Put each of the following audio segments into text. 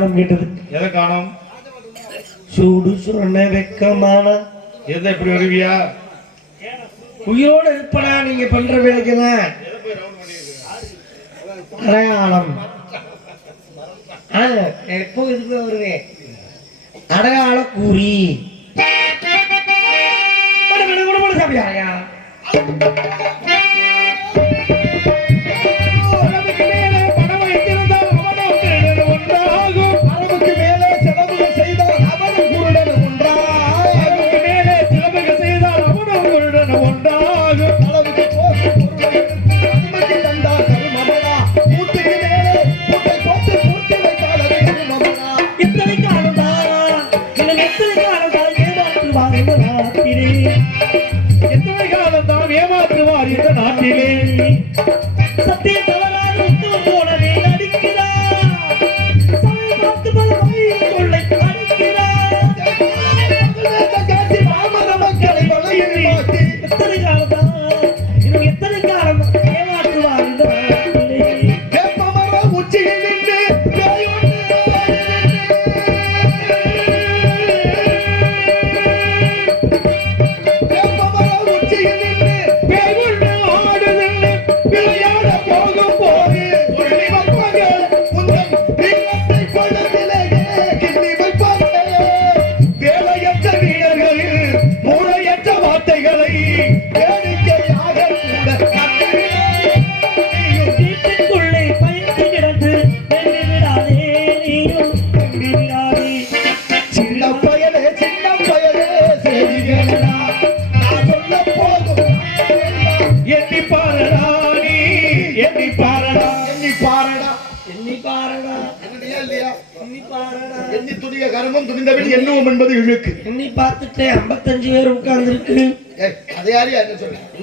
காணும் கேட்டது. எதை காணும் சூடு சொன்ன வெக்கமான. எதை இப்படி வருவியா? உயிரோட இருப்பனா நீங்க பண்ற வேலைக்குனா அடையாளம். எப்போ இதுக்கு வருவேன் அடையாள கூறி சாப்பிடாயா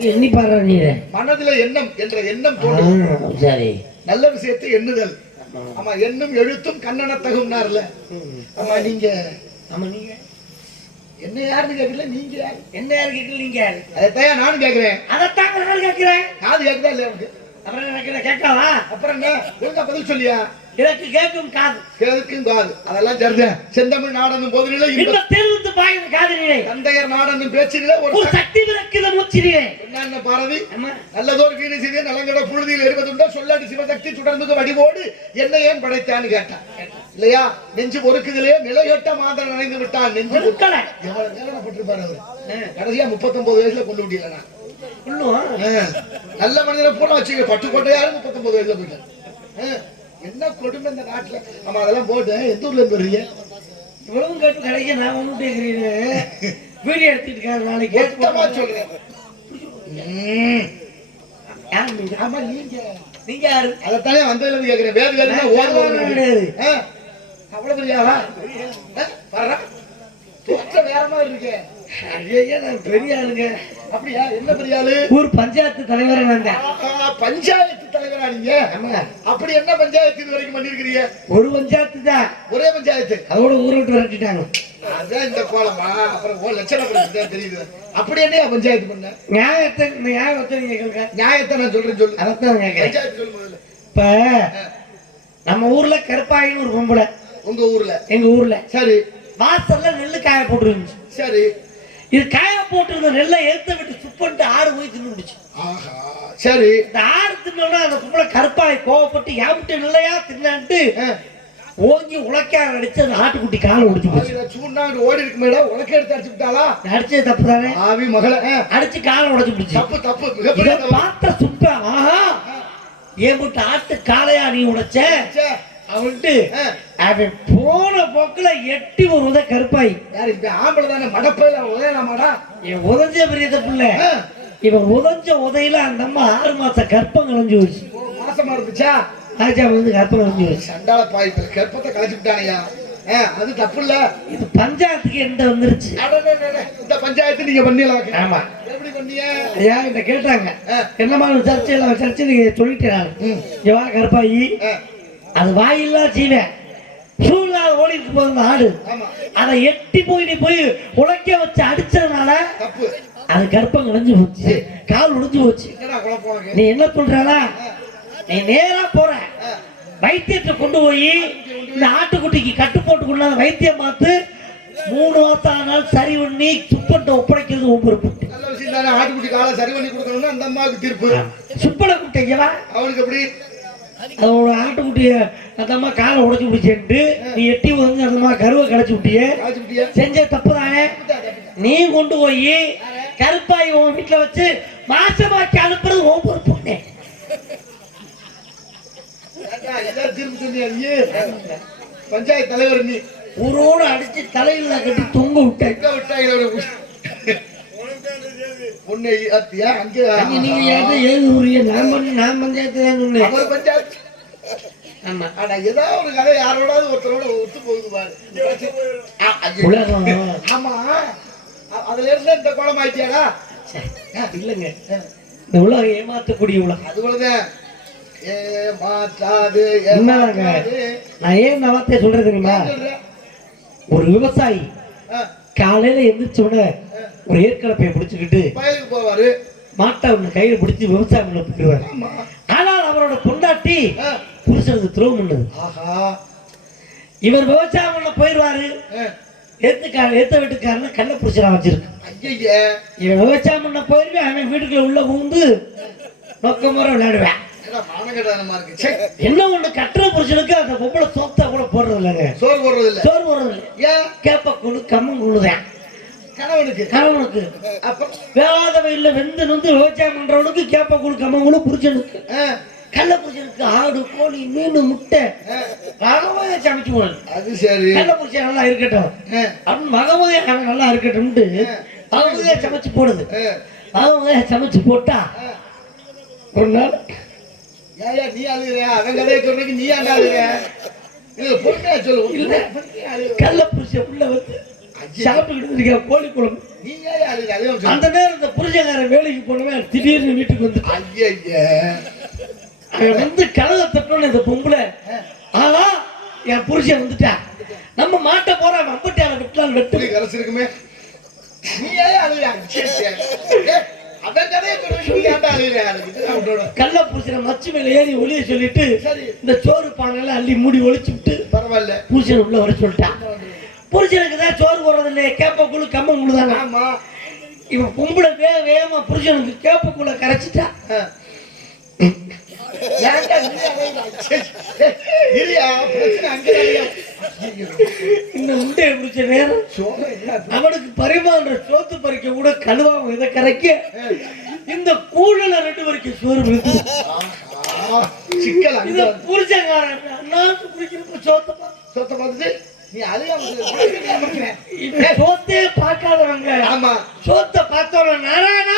எண்ணி பாடுற நீர் மனதுல எண்ணம் என்ற எண்ணம் தோணும் சரி. நல்ல விஷயத்தை எண்ணுதல். ஆமா எண்ணும் எழுத்தும் கண்ணன தகும்னார்ல. ஆமா நீங்க. ஆமா நீங்க. என்ன யாருன்னு கேட்கல நீங்க யாரு? என்ன யாரு கேட்கல நீங்க யாரு? அதைத்தான் நானும் கேட்கிறேன். அதைத்தான் கேட்கிறேன். காது கேட்குதா இல்லையா அப்புறம் கேட்கலாம் அப்புறம் என்ன? ஒழுங்கா பதில் சொல்லியா? எனக்கு கேட்கும் காது. கேதுக்கும் காது. அதெல்லாம் சரிதான் செந்தமிழ் நாடனும் போதிலே இந்த காதலிலே தந்தையர் நாடனும் பேச்சிலே ஒரு சக்தி பிறக்குத மூச்சிலே. என்னென்ன பாரதி? நல்லதோர் செய்து நலங்கட புழுதியில் எரிவதுண்டா சொல்லாடி சிவசக்தி சுடர்ந்துக்கு வடிவோடு என்ன ஏன் படைத்தான்னு கேட்டான். இல்லையா? நெஞ்சு பொறுக்குதிலே நிலையற்ற மாதம் நினைந்து விட்டான். நெஞ்சு பொறுக்கு. பொருட்களை எவ்வளவு அவரு. கடைசியா முப்பத்தொன்பது வயசுல கொண்டு ஆ. நல்ல மனிதரை பூரா வச்சுக்க. பட்டுக்கோட்டையாரு முப்பத்தொன்பது வயசுல போயிட்டான். என்ன கொடுமை இந்த நாட்டுல? நம்ம அதெல்லாம் போட்டு எந்த ஊர்ல இருந்து வர்றீங்க? கேட்டு கிடைக்க நான் ஒண்ணும் கேட்கிறேன் வீடியோ எடுத்துட்டு இருக்காரு நாளைக்கு மொத்தமா கேட்டு சொல்றேன் ஆமா நீங்க. நீங்க யாரு? அதைத்தானே வந்ததுல இருந்து கேக்குறேன். வேறு வேறு நான் ஓடு சாதாரண கிடையாது. அவ்வளவு பெரியாவா வர்றா? வேற மாதிரி இருக்கே. ஐயா நான் பெரிய ஆளுங்க. அப்படியா? என்ன பெரிய ஆளு? ஊர் பஞ்சாயத்து தலைவரை நான் தான். ஆஹா, பஞ்சாயத்து தலைவரா நீங்க? அப்படி என்ன பஞ்சாயத்து இது வரைக்கும் பண்ணிருக்கிறீங்க? ஒரு பஞ்சாயத்து தான். ஒரே பஞ்சாயத்து? அதோட ஊரை விட்டு விரட்டிட்டாங்க. அதான் இந்த கோலமா? அப்புறம் ஓ லட்சணம் தெரியுது. அப்படி என்ன பஞ்சாயத்து பண்ண? நியாயத்தை நியாயத்தை நீங்க கேட்க நியாயத்தை நான் சொல்றேன் சொல்லு. கேட்கிறேன். பஞ்சாயத்து சொல்லு முதல்ல. இப்ப நம்ம ஊர்ல கருப்பாயின்னு ஒரு பொம்பளை. உங்க ஊர்ல? எங்க ஊர்ல. சரி. வாசல்ல நெல்லு காய போட்டுருந்துச்சு. சரி. இது காய போட்டிருந்த நெல்லை எடுத்து விட்டு சுப்பன்ட்டு ஆடு போய் தின்னு முடிச்சு. ஆஹா சரி. இந்த ஆடு தின்னோட அந்த பொம்பளை கருப்பாய் கோவப்பட்டு ஏன் நெல்லையா தின்னான்ட்டு. ஓங்கி உலக்கார அடிச்சு அந்த ஆட்டுக்குட்டி காலை ஒடிச்சு போச்சு. சூண்டாண்டு ஓடி இருக்கு மேடம் உனக்கு எடுத்து அடிச்சு விட்டாளா? அடிச்சது தப்பு தானே ஆவி மகள. அடிச்சு காலை உடைச்சு பிடிச்சு தப்பு தப்பு மிகப்பெரிய. பார்த்த சுப்ப ஆஹா ஏன் ஆட்டு காளையா நீ உடைச்ச? ச்சே. அவன்ட்டு அவன் போன போக்குல எட்டி ஒரு உத கருப்பாய். யாரு இப்ப ஆம்பளை தானே? மடப்பையில உதயலாமாடா இவன் உதஞ்ச பெரிய தப்பு இல்ல ஆ, இவன் உதஞ்ச உதையில அந்த அம்மா ஆறு மாச கற்பம் கலைஞ்சு போச்சு மாசமா இருந்துச்சா? ராஜா வந்து கற்பம் கலைஞ்சு போச்சு சண்டால பாய்ப்பில் கற்பத்தை கலைச்சு விட்டானையா அது தப்பு இல்ல. இது பஞ்சாயத்துக்கு எந்த வந்துருச்சு. இந்த பஞ்சாயத்து நீங்க பண்ணீங்களா ஆமா. எப்படி பண்ணீங்க ஐயா இந்த கேட்டாங்க. என்னமா விசாரிச்சு எல்லாம் விசாரிச்சு நீங்க சொல்லிட்டேன் நான். ம். இங்க வா கருப்பாயி. அது வாயில்லா ஜீவன். சூழ்நாள் ஓடி இருக்கு போது ஆடு அதை எட்டி போய் நீ போய் உழைக்க வச்சு அடிச்சதுனால அது கற்பம் கலைஞ்சு போச்சு. கால் உடைஞ்சு போச்சு. நீ என்ன சொல்றாளா நீ நேரா போற. வைத்தியத்தை கொண்டு போய் இந்த ஆட்டுக்குட்டிக்கு கட்டு போட்டு கொண்டாந்து வைத்தியம் பார்த்து மூணு மாசம் ஆனால் சரி பண்ணி சுப்பன்ட்ட ஒப்படைக்கிறது உன் பொறுப்பு. ஆட்டுக்குட்டி காலை சரி பண்ணி கொடுக்கணும்னு அந்த அம்மாவுக்கு தீர்ப்பு. சுப்பனை குட்டைக்கவா அவனுக்கு எப்படி? அதோட ஆட்டுக்குட்டிய அந்த அம்மா காலை உடைச்சு பிடிச்சிட்டு நீ எட்டி உதஞ்சு அந்த அம்மா கருவை கடைச்சு விட்டியே. செஞ்ச தப்பு தானே? நீ கொண்டு போய் கருப்பாய் உன் வீட்டுல வச்சு மாசமாக்கி அனுப்புறது உன் பொறுப்பு பஞ்சாயத்து தலைவர் நீ. ஊரோடு அடிச்சு தலையில கட்டி தொங்க விட்டேன். எங்க விட்டாங்க உன்னை அத்தியா அங்கே அங்க நீங்க ஏதோ ஏழு ஊரிய நான் பண்ணி நான் பஞ்சாயத்து தான் சொன்னேன். பஞ்சாயத்து ஆனா ஏதாவது ஒரு கதை யாரோடாவது ஒருத்தரோட ஒத்து போகுது பாரு. ஆமா. அதுல இருந்து இந்த குளம் ஆயிட்டியாடா? இல்லைங்க. இந்த உலகம் ஏமாத்தக்கூடிய உலகம். அதுபோலதான் ஏமாற்றாது உண்மைதாங்க. ஏமாற்றாது. நான் ஏன் இந்த வார்த்தையை சொல்றது தெரியுமா ஏன் சொல்ற? ஒரு விவசாயி ஆ, காலையில எந்திரிச்ச உடனே ஒரு ஏற்கலப்பையை பிடிச்சுக்கிட்டு மாட்டை ஒண்ணு கையில பிடிச்சு விவசாயம் பண்ண போயிடுவார் ஆமா. ஆனால் அவரோட பொண்டாட்டி ஆ, புருஷனுக்கு துரோகம் பண்ணுது. ஆஹா. இவர் விவசாயம் பண்ண போயிடுவாரு ஏத்துக்கார ஏத்த வீட்டுக்காரன கண்ண புடிச்சா வச்சிருக்கு இவன் விவசாயம் பண்ண போயிருவேன் அவன் வீட்டுக்குள்ள உள்ள புகுந்து நோக்கமுறை விளையாடுவேன். என்ன ஒண்ணு கட்டுற புருஷனுக்கு அந்த பொம்பளை சோத்தா கூட போடுறது இல்லைங்க. சோறு போடுறது இல்ல. சோறு போடுறது இல்லை. ஏன்? கேப்ப குழு கம்மன் குழுதான் கணவனுக்கு. கணவனுக்கு. அப்ப வேளாத வயல்ல வெந்து நொந்து விவசாயம் பண்றவனுக்கு கேப்ப குழு கம்மன் குழு புருஷனுக்கு ஆ, கள்ள புருஷனுக்கு ஆடு கோழி மீன் முட்டை. ஆ, மகமையை சமைச்சு அது சரி. கள்ள புருஷன் நல்லா இருக்கட்டும். அவன் மகமையை நல்லா இருக்கட்டும்ட்டு மகமையை சமைச்சு போடுது. மகமையை சமைச்சு போட்டா. ஒரு நாள் ஏய்யா, நீ அழுகுறியா அவன் கதையை சொல்றதுக்கு நீ ஏன்டா அழுகுற? இல்ல பொண்ணே சொல்லு. இல்ல. பொண்ணே அழுகுற. கள்ள புருஷன் உள்ள வந்து சாப்பிட்டுக்கிட்டு இருக்க கோழி குழம்பு. ஏன் அந்த நேரம் இந்த புருஷக்காரன் வேலைக்கு போனவன் திடீர்னு வீட்டுக்கு வந்து அவன் வந்து கதவை தட்டணும் இந்த பொம்பளை ஆனா என் புருஷன் வந்துட்டா. நம்ம மாட்ட போற வம்பட்டியால வெட்டலாம் வெட்டு புளி கரைச்சிருக்குமே நீ அவன். கள்ள பூசனை மச்சு மேல ஏறி ஒளிய சொல்லிட்டு. இந்த சோறு பானையில அள்ளி மூடி ஒளிச்சு விட்டு பரவாயில்ல. பூசனை உள்ள வர சொல்லிட்டான் புருஷனுக்கு தான் சோறு போடுறது இல்லையே கேப்பக்குழு கம்மங்குழு தானே? ஆமா. இவன் பொம்பளை வேக வேகமா புருஷனுக்கு கேப்பக்குள்ள கரைச்சிட்டா. இந்த பிடிச்ச நேரம்? அவனுக்கு பரிமாற சோத்து பறிக்க கூட கழுவாம இதை கரைக்க இந்த கூழல ரெண்டு வரைக்கும் சோறு விழுந்து சிக்கல் இந்த நாக்கு குடிக்கிறப்ப சோத்த சொத்த பார்த்துட்டு நீ அழுகாம சோத்தே பார்க்காதவங்க ஆமா சோத்த பார்த்தவன நாராயணா.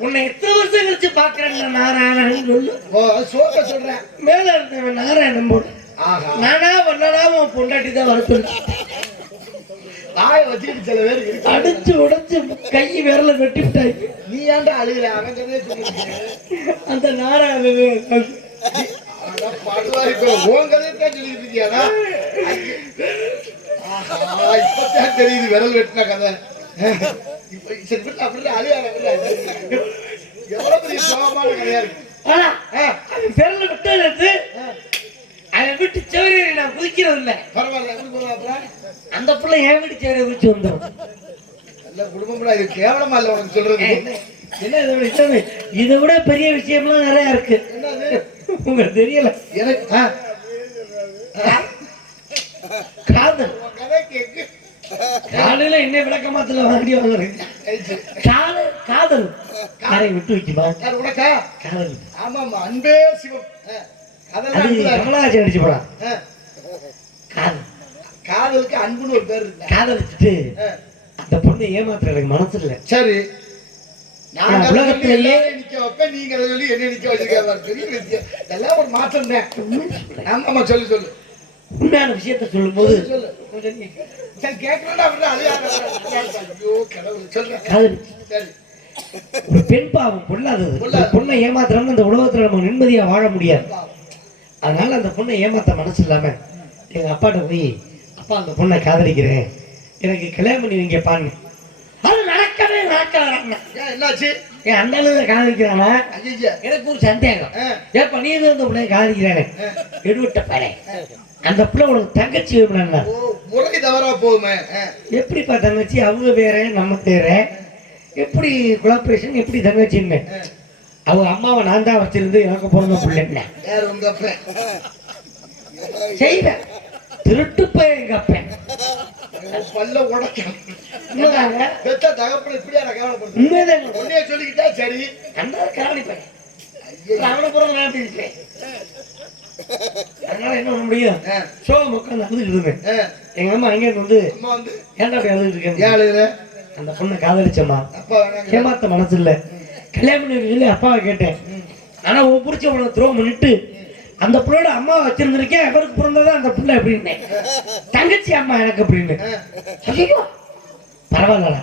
உன்னை எத்தனை வருஷம் கழிச்சு பாக்குறேன் நாராயணன் சொல்லு. சோத்த சொல்றேன் மேல இருந்தவன் நாராயணன் போடு நானா வண்ணனா உன் பொண்டாட்டி தான் வர சொல்லு வாய வச்சுக்கிட்டு சில பேர் அடிச்சு உடைச்சு கை விரல வெட்டி விட்டாங்க நீ ஏன்டா அழுகுற? அவன் சொல்லிட்டு அந்த நாராயணன் தெரியுது விரல் வெட்டின கதை. சரி விட்டு ஆ, அவன் வீட்டு செவரையை நான் குதிக்கிறது இல்லை. பரவாயில்ல அந்த பிள்ளை என் வீட்டு செவரையை குதிச்சு வந்துடும் குடும்பம்ல இது கேவலமா இல்ல உனக்கு சொல்றது. என்ன இதை இதை- விட பெரிய விஷயம்லாம் நிறைய இருக்கு. உங்களுக்கு தெரியல. எனக்கு? காதல். காலையில என்ன விளக்கமாத்துல வாங்கி வாங்குறேன் ஆயிடுச்சு. காதல். யாரை விட்டு வைக்குமா உனக்கா? காதல். ஆமாமா அன்பே சிவம். அதெல்லாம். கமலஹாசன் அடிச்சு போடா காதல். காதலுக்கு அன்புன்னு ஒரு பேர் இருக்கு காதலிச்சுட்டு அந்த பொண்ணை ஏமாத்துற எனக்கு மனசு இல்லை சரி உலகத்திலேயே- நிக்க வைப்பேன் நீங்க சொல்லி என்ன நிக்க வச்சிருக்காரு பெரிய விஷயம் எல்லாம் ஒரு மாற்றம் தான். ஆமாமா சொல்லு சொல்லு. உண்மையான விஷயத்த சொல்லும்போது சொல்லு சரி கேட்கணும்டா அப்படின்னா அழுகாத. ஐயோ கடவுள் சொல்றேன் காதலிச்சு. சரி ஒரு பெண் பாவம் பொல்லாதது. பொண்ணை ஏமாத்துறோம்னு அந்த உலகத்துல நம்ம நிம்மதியா வாழ முடியாது. அதனால அந்த பொண்ணை ஏமாத்த மனசு இல்லாம எங்க அப்பாட்ட போய் அப்பா அந்த பொண்ணை காதலிக்கிறேன். எனக்கு கல்யாணம் பண்ணி வைங்க பாருங்க அது நடக்கவே நடக்காத. என்னாச்சு? என் அந்த அளவு காதலிக்கிறானா? எனக்கு ஒரு சந்தேகம். ஏப்பா நீ அந்த பிள்ளைய காதலிக்கிறானே எடுவிட்ட பாரு. அந்த பிள்ளை உனக்கு தங்கச்சி வேணும்னா ஓ முறை தவறா போகுமே. எப்படிப்பா தங்கச்சி? அவங்க வேற நம்ம வேற. எப்படி குலாபரேஷன் எப்படி தங்கச்சின்னு. அவங்க அம்மாவை நான் தான் வச்சிருந்து எனக்கு பிறந்த பிள்ளைங்க. செய்வேன். திருட்டு போய் எங்க அப்பன். பல்ல உடைக்கும். பெத்த தகப்பன இப்படியா நான் கேவலப்படுத்து உண்மைதாங்க உன்னைய சொல்லிக்கிட்டா சரி. கராணி பையன் அவனை பிறகு நான் அதனால என்ன பண்ண முடியும்? சோகம் உட்காந்து அழுதுட்டு இருந்தேன். எங்க அம்மா எங்க வந்து ஏன்டா அப்படி அழுதுட்டு ஏன் இருக்கேன் அழுகுற அந்த பொண்ணை காதலிச்சம்மா. ஏமாத்த மனசு இல்ல கல்யாணம் பண்ணி சொல்லி அப்பாவை கேட்டேன். ஆனா உன் பிடிச்ச உனக்கு துரோகம் பண்ணிட்டு அந்த பிள்ளையோட அம்மா வச்சிருந்திருக்கேன். அவருக்கு பிறந்ததா அந்த பிள்ளை அப்படின்னேன். தங்கச்சி அம்மா எனக்கு அப்படின்னு. ஐயோ! பரவாயில்லடா.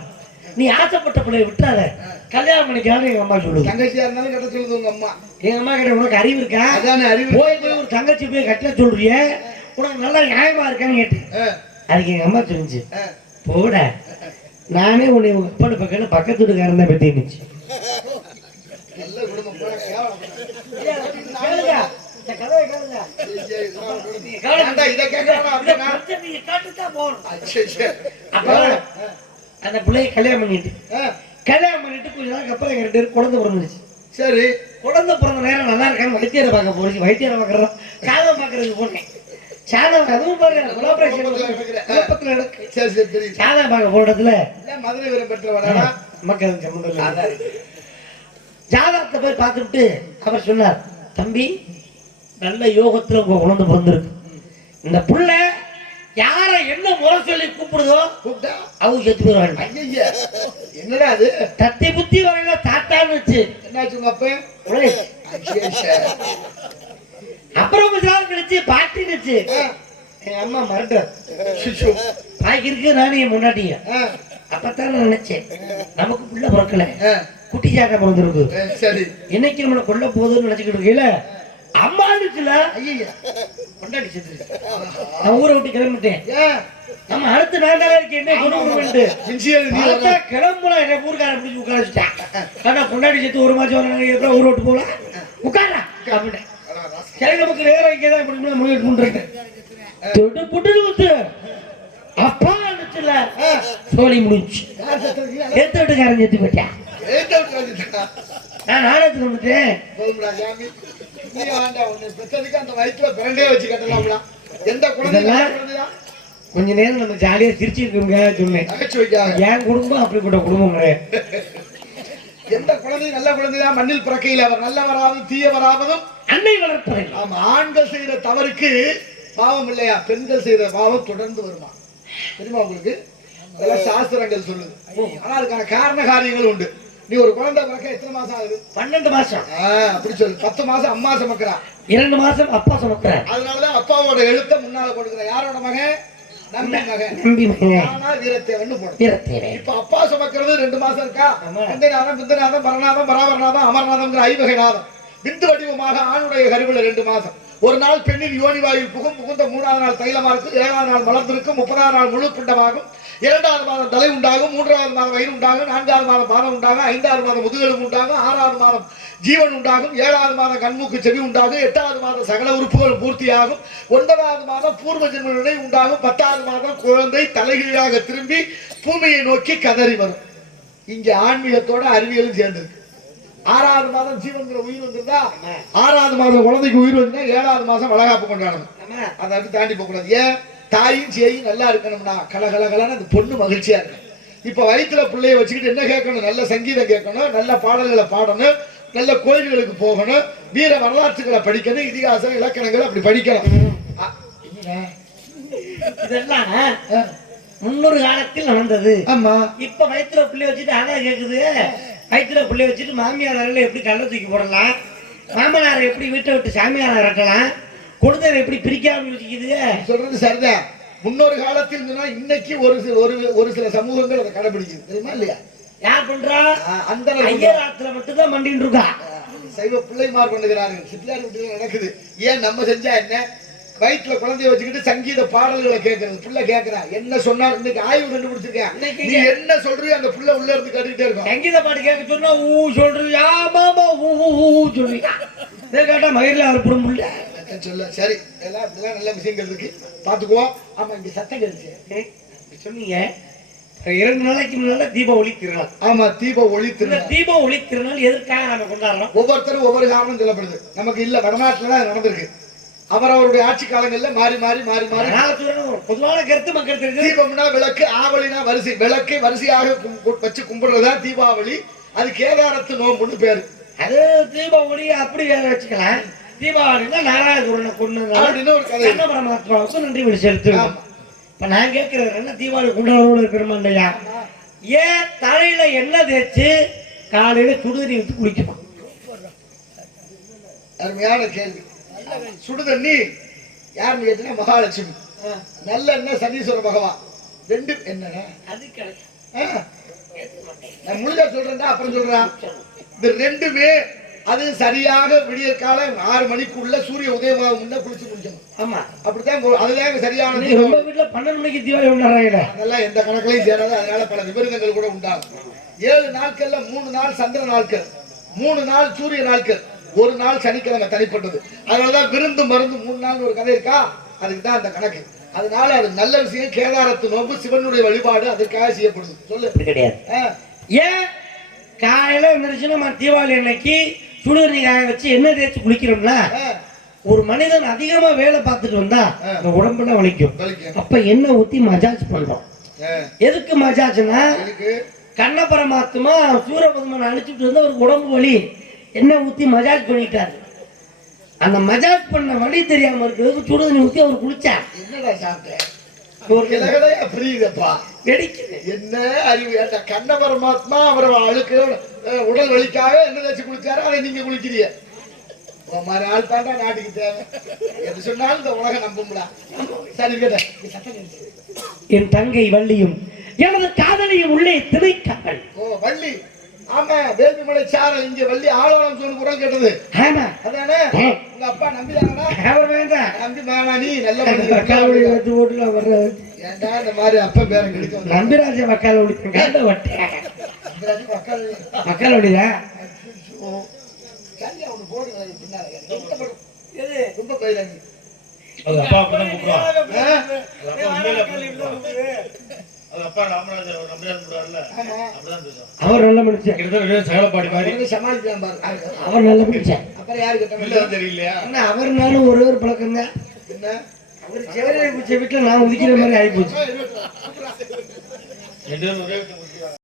நீ ஆசைப்பட்ட பிள்ளைய விட்டுறாத. கல்யாணம் பண்ணிக்கலாம் எங்க அம்மா சொல்லுது. தங்கச்சியா இருந்தாலும் கட்ட சொல்லுது உங்க அம்மா. எங்க அம்மா கிட்ட உனக்கு அறிவு இருக்கா? அதானே அறிவு போய் போய் ஒரு தங்கச்சி போய் கட்ட சொல்றிய. உனக்கு நல்லா நியாயமா இருக்கான்னு கேட்டேன். ஆ, அதுக்கு எங்க அம்மா சொல்லுச்சு. போட. நானே உன்னை உங்க அப்பா பக்கம் பக்கத்து வீட்டுக்காரன் தான் பெத்தி இருந்துச்சு. இதை கேட்டுதான் போகணும். அந்த பிள்ளைய கல்யாணம் பண்ணிட்டு. கல்யாணம் பண்ணிட்டு கொஞ்ச நாளுக்கு அப்புறம் எங்க ரெண்டு பேரும் குழந்தை பிறந்துச்சு சரி. குழந்தை பிறந்த நேரம் நல்லா இருக்கான்னு வைத்தியரை பார்க்க போச்சு வைத்தியரை பார்க்கறோம் சாதம் பார்க்கறதுக்கு போனேன். சாதம் அதுவும் பாருங்க கொலாபரேஷன் சரி சரி தெரியுது சாதம் பார்க்க போன இடத்துல இல்ல, மதுரை வீரம் பெற்றவனா மக்கள் சம்மந்தம் இல்லை. ஜாதகத்தை போய் பார்த்துட்டு அவர் சொன்னார் தம்பி நல்ல யோகத்துல உங்க குழந்தை பிறந்திருக்கு. இந்த புள்ள யார என்ன முறை சொல்லி கூப்பிடுதோ கூப்பிட்டா? அவங்க செத்து போயிடுவாங்க ஐயா என்னடா அது? தத்தி புத்தி வரையில தாத்தான்னு வச்சு. என்னாச்சு உங்க ஐயா, அப்புறம் கொஞ்ச நாள் கழிச்சு வச்சு ஆ, எங்க அம்மா சுஷு. பாக்கி இருக்கு நானே என் முன்னாடிய. அப்பதான் நான் நினைச்சேன். நமக்கு புள்ள பிறக்கல. குட்டி சாட்டை பிறந்திருக்கு. என்னைக்கு நம்மளை கொல்ல போகுதுன்னு நினைச்சுக்கிட்டு இருக்கையில அம்மா இருந்துச்சுல ஐயா கொண்டாடி செத்து நான் ஊரை விட்டு கிளம்பிட்டேன். நம்ம அடுத்த நாட்டாக இருக்கேன் என்ன குடும்பம்ட்டு சின்சியர் நீ பார்த்தா கிளம்புல என்ன ஊருக்கார பிடிச்சி உட்கார வச்சுட்டேன் ஆனா கொண்டாடி சேர்த்து ஒரு மாசம் வரணும் எப்போ ஊர் விட்டு போகலாம் உட்காரா சரி நமக்கு நேரம் இங்கே தான் இப்படி பண்றேன் தொட்டு புட்டு ஊத்து. அப்பா இருந்துச்சுல சோழி முடிஞ்சு எடுத்து விட்டுக்காரன் செத்து போயிட்டேன் ஏத்த நான் வந்துட்டேன். நீ ஆண்டா உன்னை பெற்றதுக்கு அந்த வயிற்றுல பிறண்டே வச்சு கட்டலாம்டா எந்த குழந்தை கொஞ்ச நேரம் நம்ம ஜாலியா சிரிச்சிருக்கோங்க சொன்னேன். என் குடும்பம் அப்படிப்பட்ட குடும்பம் எந்த குழந்தை நல்ல குழந்தையா மண்ணில் பிறக்கையில் அவர் நல்லவராவது தீயவராவதும். அன்னை வளர்ப்பதில்லை ஆமா ஆண்கள் செய்யற தவறுக்கு பாவம் இல்லையா? பெண்கள் செய்யற பாவம் தொடர்ந்து வருமா? தெரியுமா உங்களுக்கு? சாஸ்திரங்கள் சொல்லுது. ஆனா அதுக்கான காரண காரியங்கள் உண்டு. நீ ஒரு குழந்தை பிறக்க எத்தனை மாசம் ஆகுது? பன்னெண்டு மாசம். அப்படி சொல்லு. பத்து மாசம் அம்மா சமக்கிறா. இரண்டு மாசம் அப்பா சுமக்கிறார் அதனாலதான் அப்பாவோட எழுத்த முன்னால கொடுக்குற யாரோட மகன்? நம்பி மகன். நம்பி மகன். வீரத்தேவன் போடும் வீரத்தேவை இப்ப அப்பா சுமக்கிறது ரெண்டு மாசம் இருக்கா. பிந்தநாதம் பிந்தநாதம் பரநாதம் பராபரநாதம் அமர்நாதம்ங்கிற ஐவகை நாதம் விந்து வடிவமாக ஆணுடைய கருவில ரெண்டு மாசம். ஒரு நாள் பெண்ணின் யோனி வாயில் புகும் புகுந்த மூணாவது நாள் தைலமா இருக்கும் ஏழாவது நாள் மலர்ந்திருக்கும் முப்பதாவது நாள் முழு பிண்டமாகும் இரண்டாவது மாதம் தலை உண்டாகும் மூன்றாவது மாதம் வயிறு உண்டாகும் நான்காவது மாதம் பாதம் உண்டாகும் ஐந்தாவது மாதம் முதுகெலும்பு உண்டாகும் ஆறாவது மாதம் ஜீவன் உண்டாகும் ஏழாவது மாதம் கண்மூக்கு செவி உண்டாகும் எட்டாவது மாதம் சகல உறுப்புகள் பூர்த்தியாகும் ஒன்பதாவது மாதம் பூர்வ ஜென்ம நிலை உண்டாகும் பத்தாவது மாதம் குழந்தை தலைகீழாக திரும்பி பூமியை நோக்கி கதறி வரும். இங்கே ஆன்மீகத்தோட அறிவியலும் சேர்ந்திருக்கு. ஆறாவது மாதம் ஜீவன்கிற உயிர் வந்திருந்தா ஆறாவது மாதம் குழந்தைக்கு உயிர் வந்தா ஏழாவது மாசம் வளகாப்பு கொண்டாடணும். அதை அடுத்து தாண்டி போக கூடாது. ஏன்? தாயும் சேயும் நல்லா இருக்கணும்னா கல கல கலன்னு அந்த பொண்ணு மகிழ்ச்சியா இருக்கும். இப்ப வயிற்றுல பிள்ளைய வச்சுக்கிட்டு என்ன கேட்கணும்? நல்ல சங்கீதம் கேட்கணும் நல்ல பாடல்களை பாடணும் நல்ல கோயில்களுக்கு போகணும் வீர வரலாற்றுகளை படிக்கணும் இதிகாசம் இலக்கணங்கள் அப்படி படிக்கணும்? இதெல்லாம் முன்னொரு காலத்தில் நடந்தது. ஆமா. இப்ப வயிற்றுல பிள்ளை வச்சுட்டு அதான் கேக்குது. வயிற்றுல பிள்ளை வச்சுட்டு மாமியார் அறையில எப்படி கள்ள தூக்கி போடலாம்? மாமனாரை எப்படி வீட்டை விட்டு சாமியாரை கட்டலாம் கொடுத்ததை எப்படி பிரிக்காம யோசிக்குது? சொல்றது சரிதான் முன்னொரு காலத்தில் சொன்னா இன்னைக்கு ஒரு சில ஒரு ஒரு சில சமூகங்கள் அதை கடைபிடிக்குது. தெரியுமா இல்லையா? யார் பண்றா? அந்த ஐயர் ஆத்துல மட்டும்தான் மண்டின்னு இருக்கா? சைவ பிள்ளைமார் பண்ணுகிறார்கள். சித்தியார் வீட்டுல நடக்குது. ஏன் நம்ம செஞ்சா என்ன? வயிற்றுல குழந்தைய வச்சுக்கிட்டு சங்கீத பாடல்களை கேட்கறது புள்ள கேட்கிறா என்ன சொன்னா இன்னைக்கு ஆய்வு கண்டுபிடிச்சிருக்கேன். நீ என்ன சொல்றியோ அந்த புள்ள உள்ள இருந்து கட்டிட்டே இருக்கும். சங்கீத பாட்டு கேட்க சொன்னா ஊ சொல்றது ஆமாமா ஊ ஊ, சொல்றீங்க இதை கேட்டா மயிரில் இல்ல அதான் சொல்ல. சரி எல்லாம் இப்படிலாம் நல்ல விஷயங்கள் இருக்கு. பாத்துக்குவோம் ஆமா இங்க சத்தம் கேட்டுச்சு. சொன்னீங்க. இரண்டு நாளைக்கு முன்னால தீபாவளி திருநாள் ஆமா தீப ஒளி திருநாள் தீபாவளி திருநாள் எதற்காக நம்ம கொண்டாடுறோம்? ஒவ்வொருத்தரும் ஒவ்வொரு காரணம் சொல்லப்படுது. நமக்கு இல்ல வடநாட்டுல தான் இது நடந்திருக்கு அவரவருடைய ஆட்சி காலங்கள்ல மாறி மாறி மாறி மாறி. பொதுவான கருத்து மக்கள் தெரிஞ்சு தீபம்னா விளக்கு ஆவலினா வரிசை. விளக்கை வரிசையாக வச்சு கும்பிடுறதா தீபாவளி. அது கேதாரத்து நோம்புன்னு பேரு. அது தீபாவளி அப்படி வச்சுக்கலாம். தீபாவளினா நாராயணகுரனை கொண்டு அப்படின்னு ஒரு கதை. கண்ண பரமாத்மாவுக்கு நன்றி விட செலுத்துவோம். இப்ப நான் கேட்கிறேன் என்ன? தீபாவளி கொண்டாடுவோம் இருக்கிறோமா இல்லையா? ஏன் தலையில எண்ணெய் தேய்ச்சு காலையில சுடுதண்ணி ஊற்றி குளிக்கணும் அருமையான கேள்வி. சுடு தண்ணி யாருன்னு கேட்டீங்கன்னா மகாலட்சுமி. நல்லெண்ணெய் சனீஸ்வர பகவான். ரெண்டு ஆ, நான் முழுதா சொல்றேன்டா அப்புறம் சொல்றேன். இந்த ரெண்டுமே அது சரியாக விடிய காலம் ஆறு மணிக்குள்ள சூரிய உதயமாக முன்ன குளிச்சு குளிக்கணும் ஆமா. அப்படித்தான் அதுதான் சரியான வீட்டுல பன்னெண்டு மணிக்கு தீபாவளி கொண்டாடுறாங்க அதெல்லாம் எந்த கணக்குலையும் சேராது அதனால பல விபரீதங்கள் கூட உண்டாகும். ஏழு நாட்கள்ல மூணு நாள் சந்திர நாட்கள் மூணு நாள் சூரிய நாட்கள். ஒரு நாள் சனிக்கிழமை தனிப்பட்டது. அதனாலதான் விருந்து மருந்து மூணு நாள் ஒரு கதை இருக்கா? அதுக்கு தான் அந்த கணக்கு. அதனால அது நல்ல விஷயம் கேதாரத்து நோம்பு சிவனுடைய வழிபாடு அதுக்காக செய்யப்படுது. சொல்லு. கிடையாது. ஏன்? காலையில எந்திரிச்சு நம்ம தீபாவளி அன்னைக்கு சுடுதண்ணி காய வச்சு எண்ணெய் தேய்ச்சி குளிக்கிறோம்னா ஒரு மனிதன் அதிகமா வேலை பார்த்துட்டு வந்தா ஆ. இந்த உடம்புலாம் வலிக்கும். அப்ப எண்ணெய் ஊத்தி மஜாஜ் பண்றோம் எதுக்கு மஜாஜ்னா? இதுக்கு கண்ண பரமாத்மா சூரபதுமனை அழிச்சிட்டு வந்து ஒரு உடம்பு வலி. எண்ணெய் ஊத்தி மஜாஜ் பண்ணிட்டாரு? அந்த மஜாஜ் பண்ண வழி தெரியாம இருக்கிறதுக்கு சுடுதண்ணி ஊத்தி அவர் குளிச்சார் என்னடா சாப்பிட்டேன் புரியுதப்பா. என்ன அறிவு? ஏன்டா கண்ண பரமாத்மா அவர் அழுக்கு உடல் வலிக்காக என்ன தேய்ச்சி குளிச்சாரு அதை நீங்க குளிக்கிறீங்க மாதிரி ஆள் தாண்டா நாட்டுக்கு தேவை. எது சொன்னாலும் இந்த உலகம் நம்பும்டா. சரி கேட்ட என் தங்கை வள்ளியும் எனது காதலியும் உள்ளே திணைக்காமல் ஓ வள்ளி. ஆமா வேள்விமலை சாரல் இங்க வள்ளி ஆளோளம் சொல்லி குரல் கேட்டது ஆமா அதானே. உங்க அப்பா நம்பிதானடா அவர் வேண்டாம் நம்பி மாமா நீ நல்ல வக்கால் ஒளி மனுஷன். வந்து ஓட்டுல வர்றது ஏன்டா இந்த மாதிரி அப்பா பேரை கெடுக்க வந்த? நம்பிராஜ வக்கால் ஒளி கண்ட வட்டேன் இவராஜ் மக்கள் வக்கால் ஒளிதான் கல்யாணம் ஒண்ணு போடுங்க அது பின்னால. ரொம்ப படும். ரொம்ப பயிராங்க. அப்பா அப்பா கூப்பிடுவான். அப்பா ராமராஜர் அவர் நம்பியார் கூப்பிடுவார்ல ஆமா. அப்படிதான் பேசுவான் அவர் நல்ல மனுஷன். கிட்டத்தட்ட சகலப்பாடி மாதிரி. சமாளிக்கலாம் பாரு. அவர் நல்ல மனுஷன். அப்புறம் யாரு கிட்ட? இல்ல தெரியலையா? ஆனா அவர் நானும் ஒரே ஒரு பழக்கம் தான் என்ன? அவர் சேவரை குச்ச வீட்டுல நான் உதிக்கிற மாதிரி ஆகி போச்சு ரெண்டு பேரும் ஒரே வீட்டுல